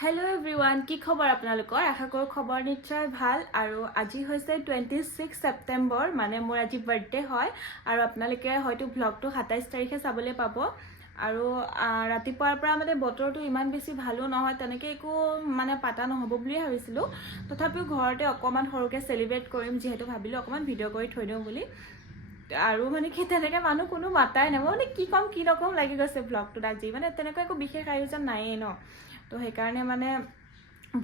Hello everyone, কি খবৰ আপোনালোকৰ? আশা কৰো খবৰ নিশ্চয় ভাল আৰু আজি হৈছে 26 ছেপ্টেম্বৰ মানে মোৰ আজি বাৰ্থডে হয় আৰু আপোনালোকে হয়তো ব্লগটো 27 তাৰিখে চাবলৈ পাব আৰু ৰাতিপুৱাৰ পৰা মানে বতৰটো ইমান বেছি ভালো নহয় তেনেকৈ একো মানে পাতা নহব বুলি ভাবিছিলো তথাপিও ঘৰতে অকমান সৰুকে সেলিব্ৰেট কৰিম যেহেতু ভাবিলো অকমান ভিডিঅ' কৰি থৈ দিওঁ বুলি আৰু মানে কি তেনেকৈ মানুহ কোনো মাতাই নাই মানে কি কম কি নকম লাগি গৈছে ব্লগটোত আজি মানে তেনেকৈ একো বিশেষ আয়োজন নাইয়ে ন তো সেইকাৰণে মানে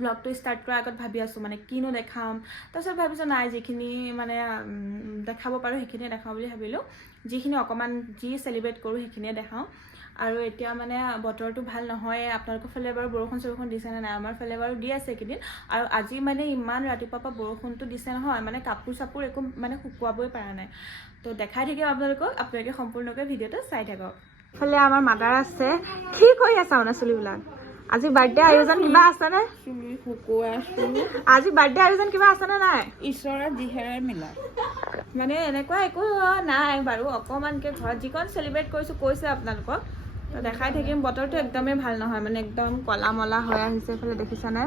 ব্লগটো ষ্টাৰ্ট কৰাৰ আগত ভাবি আছোঁ মানে কিনো দেখাম তাৰপিছত ভাবিছোঁ নাই যিখিনি মানে দেখাব পাৰোঁ সেইখিনিয়ে দেখাওঁ বুলি ভাবিলোঁ যিখিনি অকণমান যি চেলিব্ৰেট কৰোঁ সেইখিনিয়ে দেখাওঁ আৰু এতিয়া মানে বতৰটো ভাল নহয় আপোনালোকৰ ফালে বাৰু বৰষুণ দিছেনে নাই আমাৰ ফালে বাৰু দি আছে এইকেইদিন আৰু আজি মানে ইমান ৰাতিপুৱাৰ পৰা বৰষুণটো দিছে নহয় মানে কাপোৰ চাপোৰ একো মানে শুকুৱাবই পৰা নাই তো দেখাই থাকিম আপোনালোকে সম্পূৰ্ণকৈ ভিডিঅ'টো চাই থাকক ফালে আমাৰ মাদাৰ আছে কি কৰি আছা মানে চুলিবিলাক আজি বাৰ্থডে আয়োজন কিবা আছে নে চুলি শুকুৱাইছো আজি বাৰ্থডে আয়োজন কিবা আছে নে নাই ঈশ্বৰৰ যিহেৰে মিলা মানে এনেকুৱা একো নাই বাৰু অকমানকে ঘৰত যিকণ চেলিব্ৰেট কৰিছো কৈছে আপোনালোকক তো দেখাই থাকিম বতৰটো একদমেই ভাল নহয় মানে একদম কলা মলা হৈ আহিছে এইফালে দেখিছানে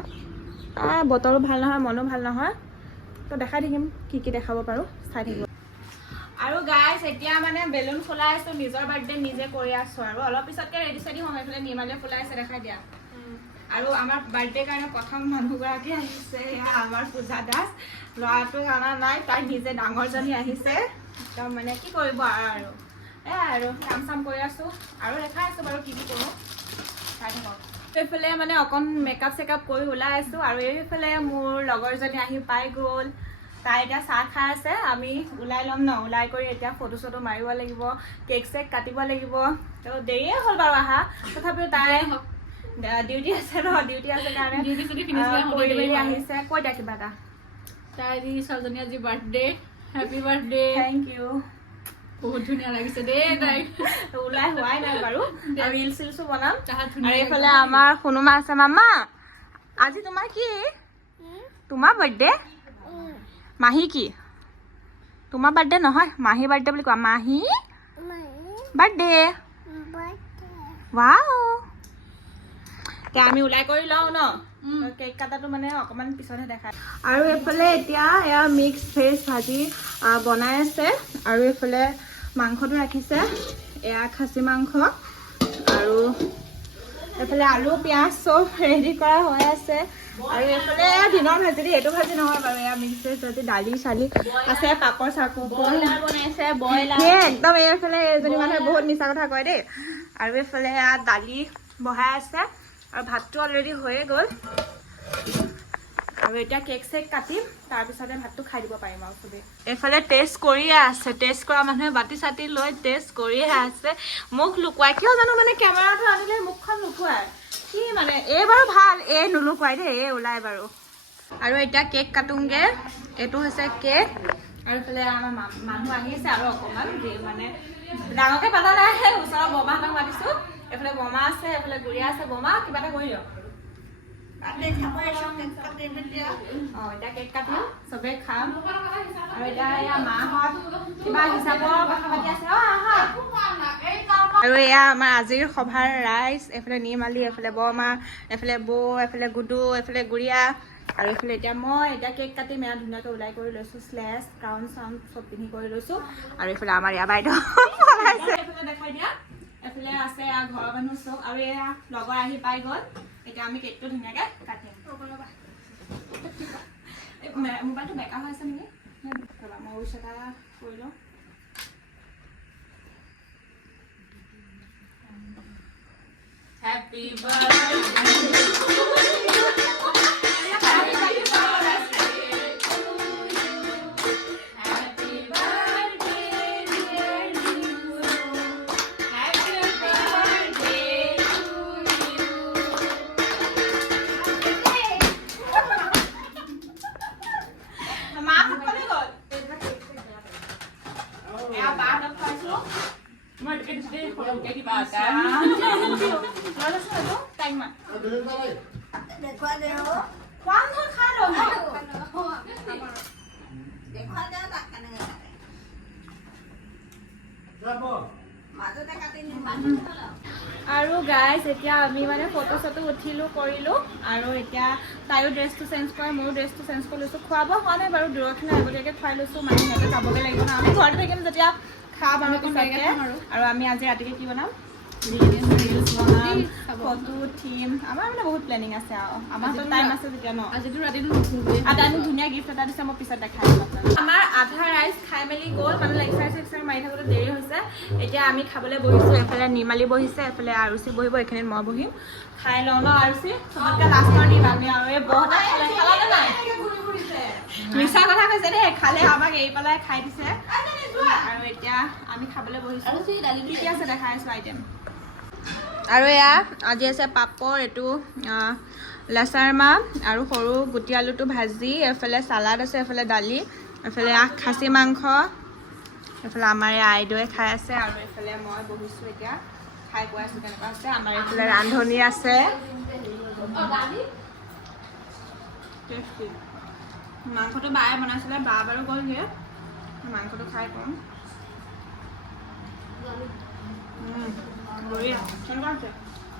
বতৰো ভাল নহয় মনো ভাল নহয় তো দেখাই থাকিম কি দেখাব পাৰো চাই থাকিব আৰু গাইজ এতিয়া মানে বেলুন ফুলাই আছো নিজৰ বাৰ্থডে নিজে কৰি আছো আৰু অলপ পিছতকে ৰেডি চেডি হ'ম এইফালে নিৰ্মালে ফুলাই আছে দেখাই দিয়া আৰু আমাৰ বাৰ্থডে কাৰণে প্ৰথম মানুহগৰাকী আহিছে আমাৰ পূজা দাস ল'ৰাটো অনা নাই তাই নিজে ডাঙৰজনী আহিছে একদম মানে কি কৰিব আৰু আৰু কাম চাম কৰি আছো আৰু দেখাই আছো বাৰু কি কৰোঁ চাই থাকক এইফালে মানে অকণ মেকআপ চেকআপ কৰি ওলাই আছো আৰু এইফালে মোৰ লগৰজনী আহি পাই গ'ল তাই এতিয়া চাহ খাই আছে আমি ওলাই ল'ম ন ওলাই কৰি এতিয়া ফটো চটো মাৰিব লাগিব কেক চেক কাটিব লাগিব তো দেৰিয়ে হ'ল বাৰু আহা তথাপিও তাই ডিউটি আছে ন ডিউটি আছে কাৰণে কৰি মেলি আহিছে কৈ দিয়া কিবা এটা তাইৰ ছোৱালীজনী আজি birthday happy birthday thank you বহুত ধুনীয়া লাগিছে দেই তাই ওলাই হোৱাই নাই বাৰু আৰু ৰিল চিলছো বনাম আৰু এইফালে আমাৰ হনুমা আছে মামা আজি তোমাৰ কি তোমাৰ বাৰ্থডে মাহী কি তোমাৰ বাৰ্থডে নহয় মাহী বাৰ্থডে বুলি কোৱা মাহী বাৰ্থডে ৱাও আমি ওলাই কৰি লওঁ ন কেক কাটাটো মানে অকণমান পিছতহে দেখায় আৰু এইফালে এতিয়া এয়া মিক্স ভেজ ভাজি বনাই আছে আৰু এইফালে মাংসটো ৰাখিছে এয়া খাচী মাংস আৰু এইফালে আলু পিঁয়াজ চব ৰেডি কৰা হৈ আছে আৰু এইফালে দিনৰ ভাজি দি এইটো ভাজি নহয় বাৰু এয়া মিক্স ভেজ ভাজি দালি চালি আছে পাপৰ চাপৰ ব্ৰইলাৰ বনাইছে ব্ৰইলাৰ একদম এইফালে এজনী মানুহে বহুত মিছা কথা কয় দেই আৰু এইফালে দালি বহাই আছে আৰু ভাতটো অলৰেডি হৈয়ে গ'ল আৰু এতিয়া কেক চেক কাটিম তাৰপিছতে ভাতটো খাই দিব পাৰিম আৰু চবেই এইফালে টেষ্ট কৰিয়ে আছে টেষ্ট কৰা মানুহে বাতি চাতি লৈ টেষ্ট কৰিয়ে আছে মুখ লুকুৱাই কিয় জানো মানে কেমেৰাটো আনিলে মুখখন লুকুৱাই কি মানে এই বাৰু ভাল এই নুলুকুৱাই দেই এই ওলাই বাৰু আৰু এতিয়া কেক কাটোংগে এইটো হৈছে কেক আৰু এইফালে আমাৰ মানুহ আহিছে আৰু অকণমান মানে ডাঙৰকৈ পাতা নাই ওচৰৰ বৰমাহঁতক মাতিছোঁ এইফালে বমা আছে এইফালে গুৰিয়া আছে বমা কিবা এটা কৰি দিয়ক এতিয়া কেক কাটিম চবে খাম আৰু এতিয়া এয়া মাহঁত কিবা হিচাপৰ কথা পাতি আছে আৰু এয়া আমাৰ আজিৰ সভাৰ ৰাইজ এইফালে নিৰ্মালী এইফালে বৰমা এইফালে বৌ এইফালে গুডু এইফালে গুৰিয়া আৰু এইফালে এতিয়া মই এতিয়া কেক কাটিম এয়া ধুনীয়াকৈ ওলাই কৰি লৈছোঁ স্লেছ ক্ৰাউন চাউন চব পিন্ধি কৰি লৈছোঁ আৰু এইফালে আমাৰ এয়া বাইদেউ এইফালে দেখাই দিয়া এইফালে আছে ঘৰৰ মানুহ চব আৰু এয়া লগৰ আহি পাই গ'ল এতিয়া আমি কেকটো ধুনীয়াকৈ কাটিম মোবাইলটো বেকা হৈ আছে নেকি ৰ'বা মই উইচ এটা কৰি লওঁ হেপী আৰু গাইজ এতিয়া আমি মানে ফটো চটো উঠিলোঁ কৰিলোঁ আৰু এতিয়া তাইও ড্ৰেছটো চেঞ্জ কৰে ময়ো ড্ৰেছটো চেঞ্জ কৰি লৈছোঁ খোৱা বোৱা হোৱা নাই বাৰু দূৰখিনি আগতীয়াকৈ খুৱাই লৈছোঁ মানে সিহঁতে যাবগৈ লাগিব ন আমি ঘৰতে থাকিম যেতিয়া খাম আৰু পিছতকৈ আৰু আমি আজি ৰাতিকৈ কি বনাম ৰিলছ বনাম ফটো উঠিম আমাৰ মানে বহুত প্লেনিং আছে আৰু আমাৰ হাতত টাইম আছে যেতিয়া ন আজিতো ৰাতিটো নুশুৱে আৰু তাই মোক ধুনীয়া গিফ্ট এটা দিছে মই পিছত দেখাই দিম আপোনালোকক আমাৰ আধা ৰাইচ খাই মেলি গ'ল মানে লেকচাৰ চেকচাৰ মাৰি থাকোঁতে দেৰি হৈছে এতিয়া আমি খাবলৈ বহিছোঁ এফালে নিৰ্মালী বহিছে এফালে আৰুচি বহিব এইখিনিত মই বহিম খাই লওঁ ন আৰুচি চবতকৈ লাষ্টৰ দিম আমি আৰু এই বহুতে খালে নাই মিছা কথা কৈছে দেই খালে আমাক এৰি পেলাই খাই দিছে আৰু এতিয়া আমি খাবলৈ বহিছোঁ কি কি আছে দেখাই আছোঁ আইটেম আৰু এয়া আজি আছে পাপৰ এইটো লেচাৰ মাহ আৰু সৰু গুটি আলুটো ভাজি এফালে চালাড আছে এফালে দালি এফালে খাচী মাংস এফালে আমাৰ এই আইদেউৱে খাই আছে আৰু এফালে মই বহিছোঁ এতিয়া খাই কৈ আছোঁ কেনেকুৱা আছে আমাৰ এইফালে ৰান্ধনি আছে টেষ্টি মাংসটো বায়ে বনাইছিলে বা বাৰু গ'লগৈ মাংসটো খাই কম বঢ়িয়া কেনেকুৱা আছে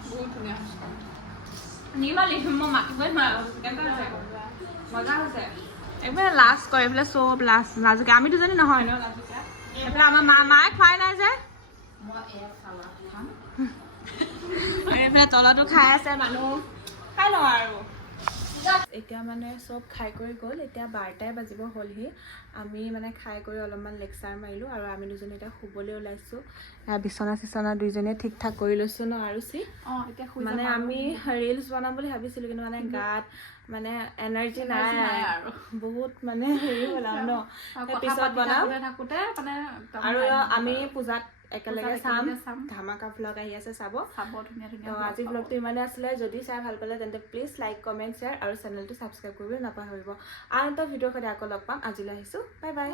বহুত ধুনীয়া নিৰ্মালী মই মাতিবই নোৱাৰোঁ কেনেকুৱা আছে মজা হৈছে এইফালে লাষ্ট কৰে এইফালে চব লাষ্ট লাজুকে আমি দুজনী নহয় ন লাজুকে এইফালে আমাৰ মায়ে খুৱাই নাই যে এইফালে তলতো খাই আছে মানুহ খাই লওঁ আৰু এতিয়া মানে চব খাই কৰি গ'ল এতিয়া 12টাই বাজিব হ'লহি আমি মানে খাই কৰি অলপমান লেকচাৰ মাৰিলোঁ আৰু আমি দুজনী এতিয়া শুবলৈ ওলাইছোঁ বিচনা চিচনা দুইজনীয়ে ঠিক ঠাক কৰি লৈছোঁ ন আৰু এতিয়া মানে আমি ৰিলছ বনাম বুলি ভাবিছিলোঁ কিন্তু মানে গাত মানে এনাৰ্জি নাই আৰু বহুত মানে হেৰি হ'ল আৰু ন পিছত বনাম থাকোঁতে মানে আৰু আমি পূজাত একেলগে চাম ধামাকা ভ্লগ আহি আছে চাব ধুনীয়া তো আজি ভ্লগটো ইমানে আছিলে যদি চাই ভাল পালে তেন্তে প্লিজ লাইক কমেণ্ট শ্বেয়াৰ আৰু চেনেলটো ছাবস্ক্ৰাইব কৰিবলৈ নাপাহৰিব আন এটা ভিডিঅ'ৰ সৈতে আকৌ লগ পাম আজিলৈ আহিছোঁ বাই বাই